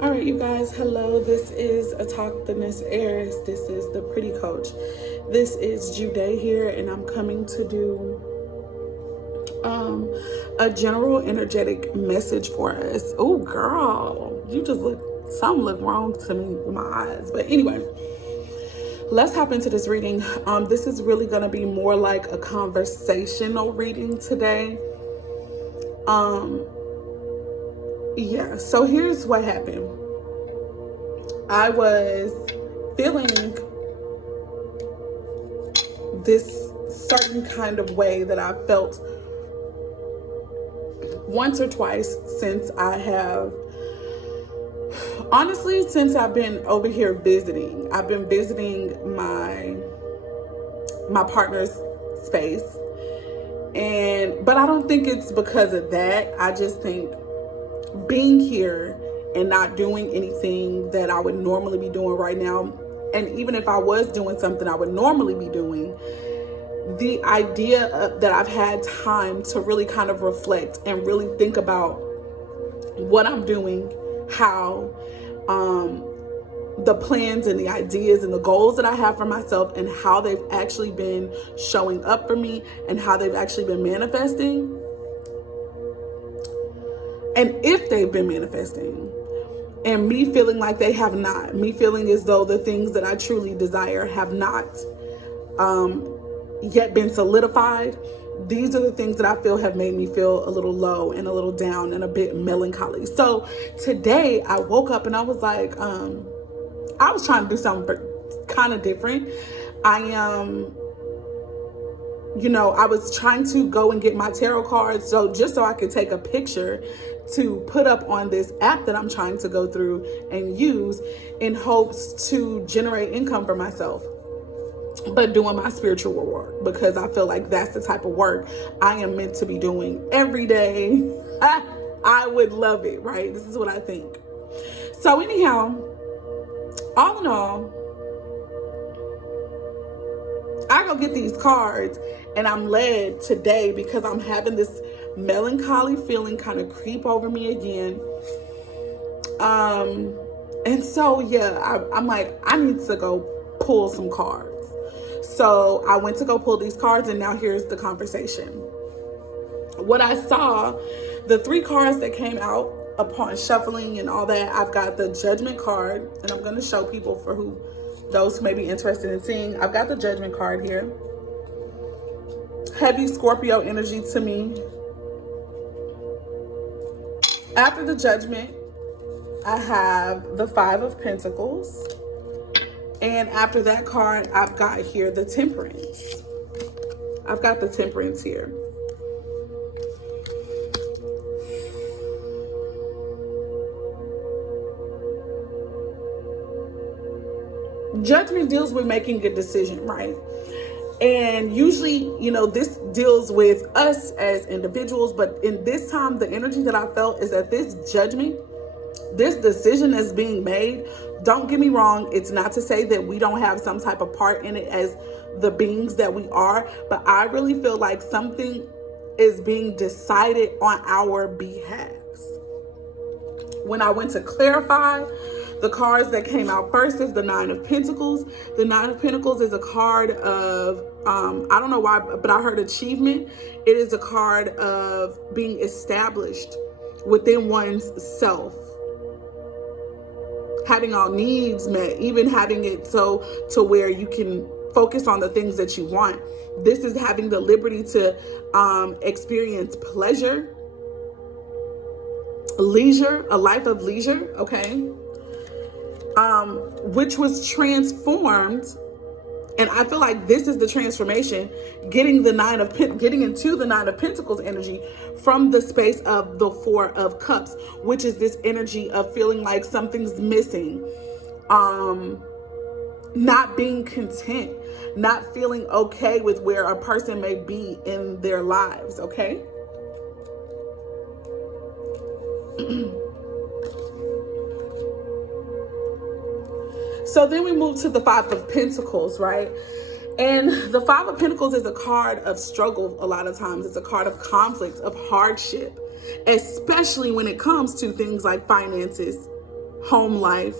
All right, you guys, hello. This is a Talk the Ness Heiress. This is the Pretty Coach. This is Jude here, and I'm coming to do a general energetic message for us. Oh, girl, something look wrong to me with my eyes. But anyway, let's hop into this reading. This is really going to be more like a conversational reading today. Yeah, so here's what happened. I was feeling this certain kind of way that I felt once or twice since I've been over here visiting. I've been visiting my partner's space, but I don't think it's because of that. I just think being here and not doing anything that I would normally be doing right now, and even if I was doing something I would normally be doing, the idea that I've had time to really kind of reflect and really think about what I'm doing, how the plans and the ideas and the goals that I have for myself, and how they've actually been showing up for me and how they've actually been manifesting. And if they've been manifesting, and me feeling like they have not, me feeling as though the things that I truly desire have not yet been solidified, these are the things that I feel have made me feel a little low and a little down and a bit melancholy. So today I woke up and I was like, I was trying to do something kind of different. I was trying to go and get my tarot cards, so I could take a picture to put up on this app that I'm trying to go through and use in hopes to generate income for myself, but doing my spiritual work, because I feel like that's the type of work I am meant to be doing every day. I would love it, right? This is what I think. So anyhow, all in all, I go get these cards, and I'm led today because I'm having this melancholy feeling kind of creep over me again. And so, yeah, I'm like, I need to go pull some cards. So I went to go pull these cards, and now here's the conversation. What I saw, the three cards that came out upon shuffling and all that, I've got the Judgment card, and I'm going to show people those who may be interested in seeing. I've got the Judgment card here. Heavy Scorpio energy to me. After the Judgment, I have the Five of Pentacles. And after that card, I've got here the Temperance. I've got the Temperance here. Judgment deals with making a decision, right? And usually, this deals with us as individuals, but in this time, the energy that I felt is that this judgment, this decision that's being made, don't get me wrong, it's not to say that we don't have some type of part in it as the beings that we are, but I really feel like something is being decided on our behalf. When I went to clarify, the cards that came out first is the Nine of Pentacles. The Nine of Pentacles is a card of, I don't know why, but I heard achievement. It is a card of being established within one's self, having all needs met, even having it so to where you can focus on the things that you want. This is having the liberty to experience pleasure, leisure, a life of leisure, okay? Which was transformed, and I feel like this is the transformation, getting into the Nine of Pentacles energy from the space of the Four of Cups, which is this energy of feeling like something's missing, not being content, not feeling okay with where a person may be in their lives, okay? So then we move to the Five of Pentacles, right? And the Five of Pentacles is a card of struggle a lot of times. It's a card of conflict, of hardship, especially when it comes to things like finances, home life,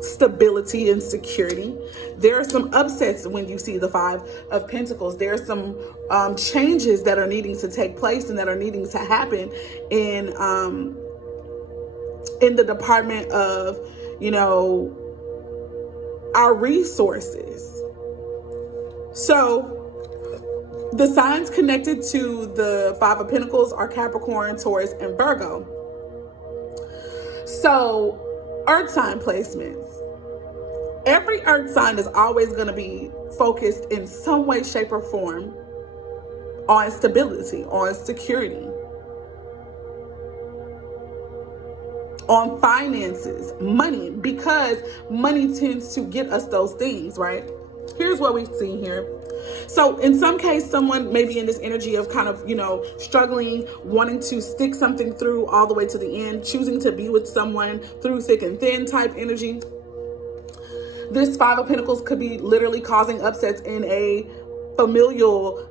stability and security. There are some upsets when you see the Five of Pentacles. There are some changes that are needing to take place and that are needing to happen in the department of, you know, our resources. So the signs connected to the Five of Pentacles are Capricorn, Taurus, and Virgo. So earth sign placements. Every earth sign is always going to be focused in some way, shape, or form on stability, on security, on finances, money, because money tends to get us those things, right? Here's what we see here. So in some case, someone may be in this energy of kind of, you know, struggling, wanting to stick something through all the way to the end, choosing to be with someone through thick and thin type energy. This Five of Pentacles could be literally causing upsets in a familial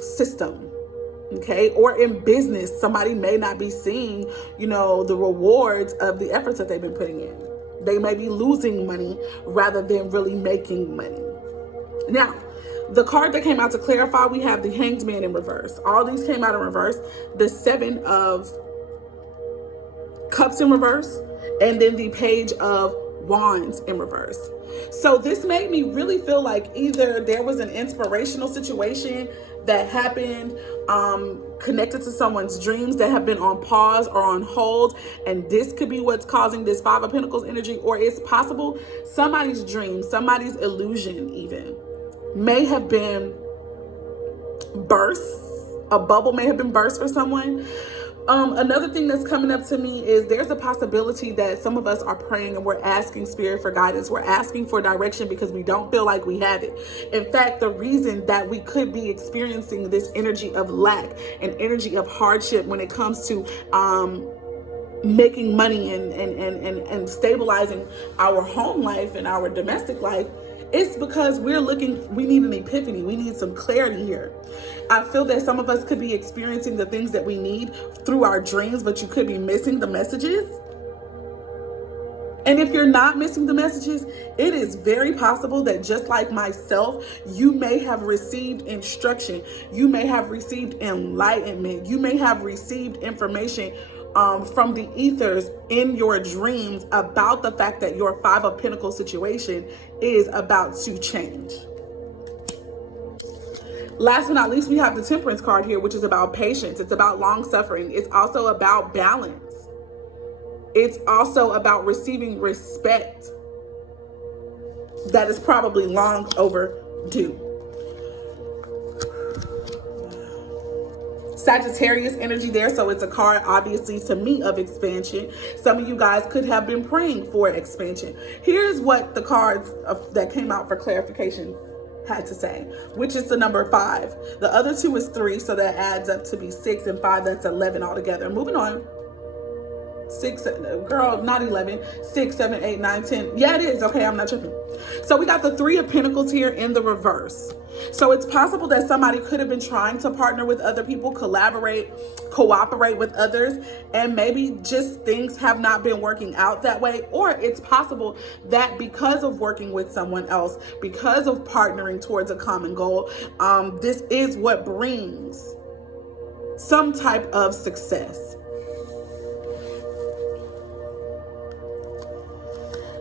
system, okay? Or in business, somebody may not be seeing, you know, the rewards of the efforts that they've been putting in. They may be losing money rather than really making money. Now, the card that came out to clarify, we have the Hanged Man in reverse. All these came out in reverse. The Seven of Cups in reverse, and then the Page of Wands in reverse. So this made me really feel like either there was an inspirational situation that happened connected to someone's dreams that have been on pause or on hold, and this could be what's causing this Five of Pentacles energy. Or it's possible somebody's dream, somebody's illusion even may have been burst. A bubble may have been burst for someone. Another thing that's coming up to me is there's a possibility that some of us are praying and we're asking Spirit for guidance. We're asking for direction because we don't feel like we have it. In fact, the reason that we could be experiencing this energy of lack and energy of hardship when it comes to making money and stabilizing our home life and our domestic life, it's because we need an epiphany. We need some clarity here. I feel that some of us could be experiencing the things that we need through our dreams, but you could be missing the messages. And if you're not missing the messages, it is very possible that just like myself, you may have received instruction. You may have received enlightenment. You may have received information from the ethers in your dreams about the fact that your Five of Pentacles situation is about to change. Last but not least, we have the Temperance card here, which is about patience. It's about long suffering. It's also about balance. It's also about receiving respect that is probably long overdue. Sagittarius energy there, so it's a card obviously to me of expansion. Some of you guys could have been praying for expansion. Here's what the cards that came out for clarification had to say, which is the number 5. The other 2 is 3, so that adds up to be 6, and 5, that's 11 altogether. Moving on. 6, girl, not 11, 6, 7, 8, 9, 10. Yeah, it is. Okay, I'm not tripping. So we got the 3 of Pentacles here in the reverse. So it's possible that somebody could have been trying to partner with other people, collaborate, cooperate with others, and maybe just things have not been working out that way. Or it's possible that because of working with someone else, because of partnering towards a common goal, this is what brings some type of success.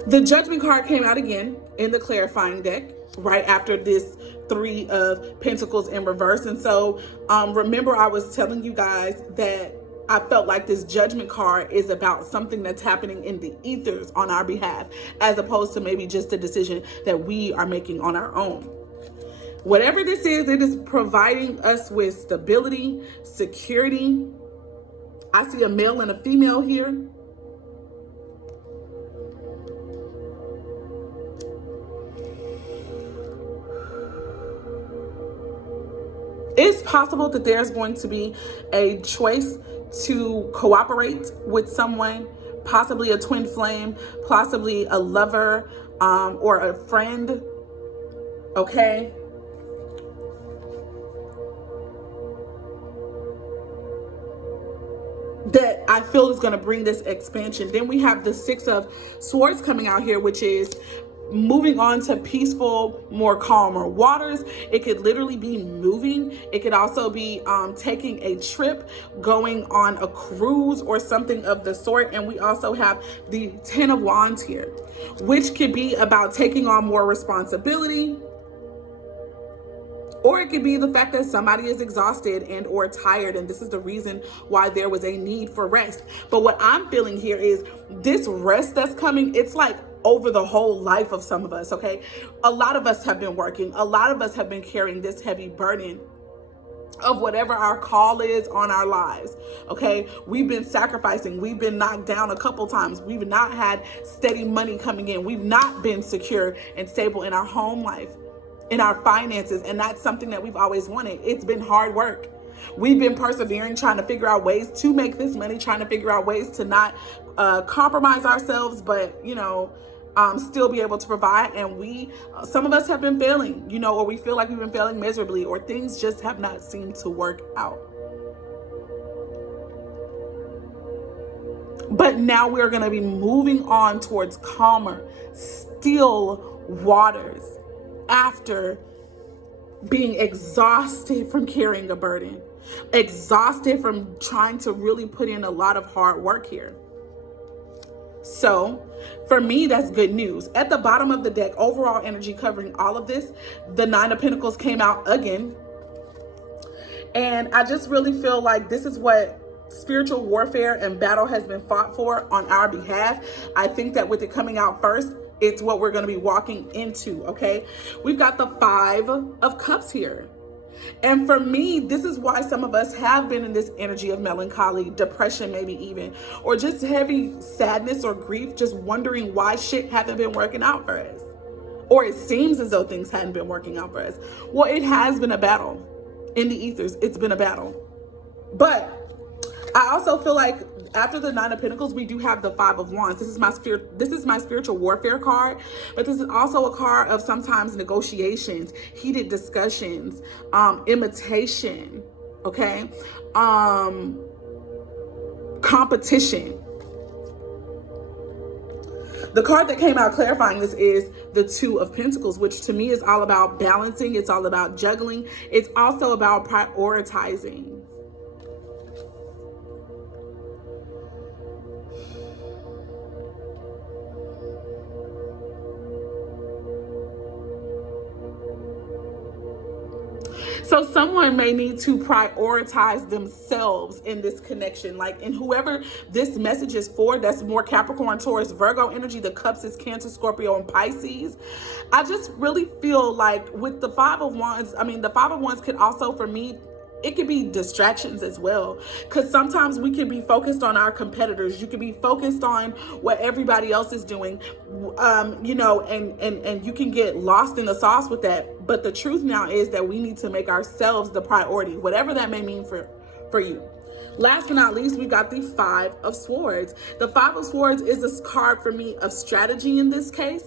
The Judgment card came out again in the clarifying deck right after this 3 of Pentacles in reverse. And so remember, I was telling you guys that I felt like this Judgment card is about something that's happening in the ethers on our behalf, as opposed to maybe just a decision that we are making on our own. Whatever this is, it is providing us with stability, security. I see a male and a female here. It's possible that there's going to be a choice to cooperate with someone, possibly a twin flame, possibly a lover, or a friend, okay? that I feel is going to bring this expansion. Then we have the Six of Swords coming out here, which is moving on to peaceful, more calmer waters. It could literally be moving. It could also be taking a trip, going on a cruise or something of the sort. And we also have the Ten of Wands here, which could be about taking on more responsibility. Or it could be the fact that somebody is exhausted and or tired, and this is the reason why there was a need for rest. But what I'm feeling here is this rest that's coming, it's like over the whole life of some of us, okay? A lot of us have been working. A lot of us have been carrying this heavy burden of whatever our call is on our lives, okay? We've been sacrificing. We've been knocked down a couple times. We've not had steady money coming in. We've not been secure and stable in our home life, in our finances, and that's something that we've always wanted. It's been hard work. We've been persevering, trying to figure out ways to make this money, trying to figure out ways to not compromise ourselves, but, you know, still be able to provide. And some of us have been failing, you know, or we feel like we've been failing miserably, or things just have not seemed to work out. But now we're going to be moving on towards calmer, still waters after being exhausted from carrying a burden, exhausted from trying to really put in a lot of hard work here. So for me, that's good news. At the bottom of the deck, overall energy covering all of this, the Nine of Pentacles came out again. And I just really feel like this is what spiritual warfare and battle has been fought for on our behalf. I think that with it coming out first, it's what we're going to be walking into, okay? We've got the Five of Cups here. And for me, this is why some of us have been in this energy of melancholy, depression maybe even, or just heavy sadness or grief, just wondering why shit haven't been working out for us. Or it seems as though things hadn't been working out for us. Well, it has been a battle. In the ethers, it's been a battle. But I also feel like after the Nine of Pentacles, we do have the Five of Wands. This is my spiritual warfare card, but this is also a card of sometimes negotiations, heated discussions, imitation, okay, competition. The card that came out clarifying this is the Two of Pentacles, which to me is all about balancing. It's all about juggling. It's also about prioritizing. So someone may need to prioritize themselves in this connection. Like, and whoever this message is for, that's more Capricorn, Taurus, Virgo energy. The Cups is Cancer, Scorpio, and Pisces. I just really feel like with the Five of Wands, I mean, the Five of Wands could also, for me, it could be distractions as well, because sometimes we can be focused on our competitors. You can be focused on what everybody else is doing, you know, and you can get lost in the sauce with that. But the truth now is that we need to make ourselves the priority, whatever that may mean for you. Last but not least, we got the Five of Swords. The Five of Swords is this card for me of strategy in this case,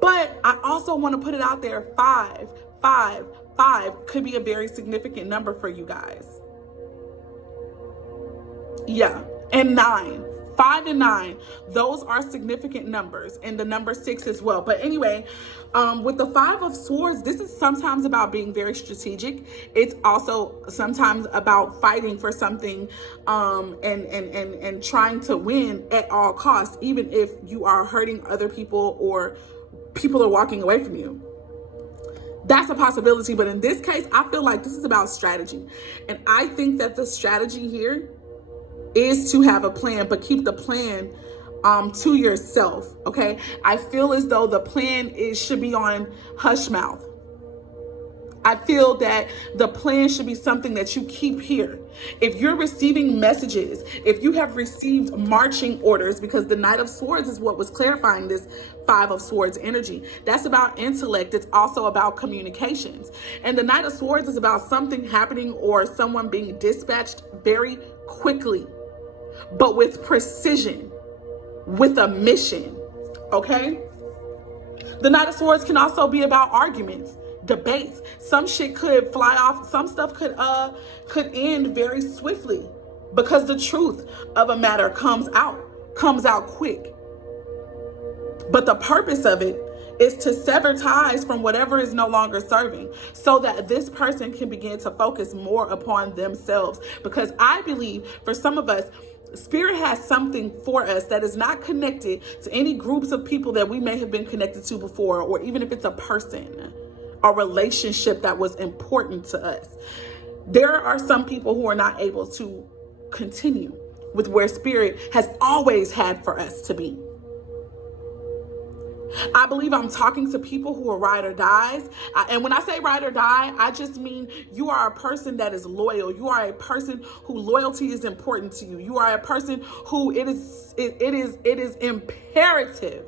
but I also want to put it out there. Five could be a very significant number for you guys. Yeah, and 9. 5 and 9, those are significant numbers, and the number 6 as well. But anyway, with the Five of Swords, this is sometimes about being very strategic. It's also sometimes about fighting for something, and trying to win at all costs, even if you are hurting other people or people are walking away from you. That's a possibility, but in this case, I feel like this is about strategy. And I think that the strategy here is to have a plan, but keep the plan to yourself, okay? I feel as though the plan should be on hush mouth. I feel that the plan should be something that you keep here. If you're receiving messages, if you have received marching orders, because the Knight of Swords is what was clarifying this Five of Swords energy. That's about intellect. It's also about communications. And the Knight of Swords is about something happening or someone being dispatched very quickly, but with precision, with a mission, okay? The Knight of Swords can also be about arguments, debates. Some shit could fly off. Some stuff could end very swiftly. because the truth of a matter comes out quick. But the purpose of it is to sever ties from whatever is no longer serving, so that this person can begin to focus more upon themselves. Because I believe for some of us, Spirit has something for us that is not connected to any groups of people that we may have been connected to before, or even if it's a person, a relationship that was important to us. There are some people who are not able to continue with where Spirit has always had for us to be. I believe I'm talking to people who are ride or dies. And when I say ride or die, I just mean you are a person that is loyal. You are a person who loyalty is important to you. You are a person who it is imperative.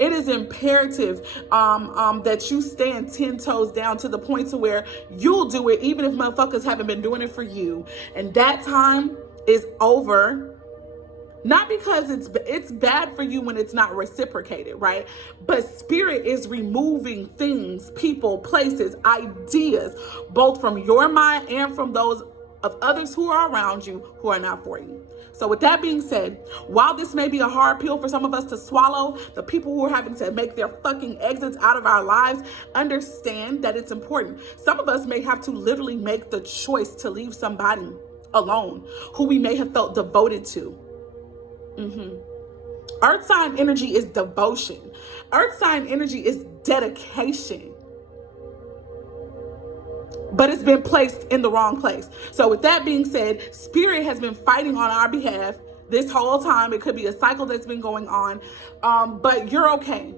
It is imperative that you stand 10 toes down, to the point to where you'll do it even if motherfuckers haven't been doing it for you. And that time is over. Not because it's bad for you when it's not reciprocated, right? But Spirit is removing things, people, places, ideas, both from your mind and from those of others who are around you who are not for you. So with that being said, while this may be a hard pill for some of us to swallow, the people who are having to make their fucking exits out of our lives, understand that it's important. Some of us may have to literally make the choice to leave somebody alone who we may have felt devoted to. Earth sign energy is devotion. Earth sign energy is dedication. But it's been placed in the wrong place. So with that being said, Spirit has been fighting on our behalf this whole time. It could be a cycle that's been going on, but you're okay.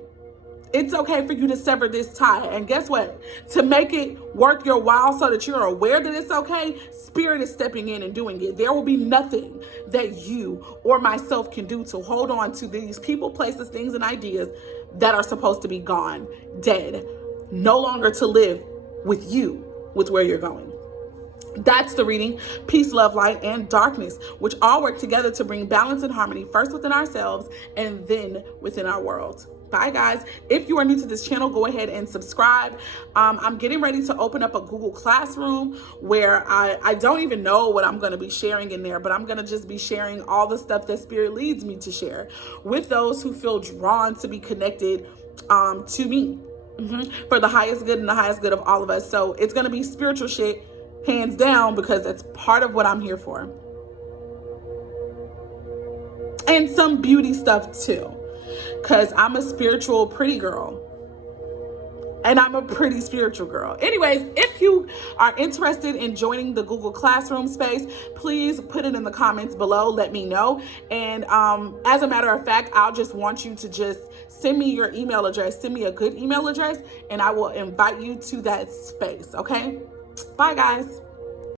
It's okay for you to sever this tie. And guess what? To make it worth your while, so that you're aware that it's okay, Spirit is stepping in and doing it. There will be nothing that you or myself can do to hold on to these people, places, things, and ideas that are supposed to be gone, dead, no longer to live with you, with where you're going. That's the reading. Peace, love, light, and darkness, which all work together to bring balance and harmony, first within ourselves and then within our world. Bye, guys. If you are new to this channel, go ahead and subscribe. I'm getting ready to open up a Google Classroom where I don't even know what I'm going to be sharing in there, but I'm going to just be sharing all the stuff that Spirit leads me to share with those who feel drawn to be connected to me, for the highest good and the highest good of all of us. So it's going to be spiritual shit, hands down, because that's part of what I'm here for. And some beauty stuff too. Because I'm a spiritual pretty girl. And I'm a pretty spiritual girl. Anyways, if you are interested in joining the Google Classroom space, please put it in the comments below. Let me know. And as a matter of fact, I'll just want you to just send me your email address. Send me a good email address, and I will invite you to that space. Okay? Bye, guys.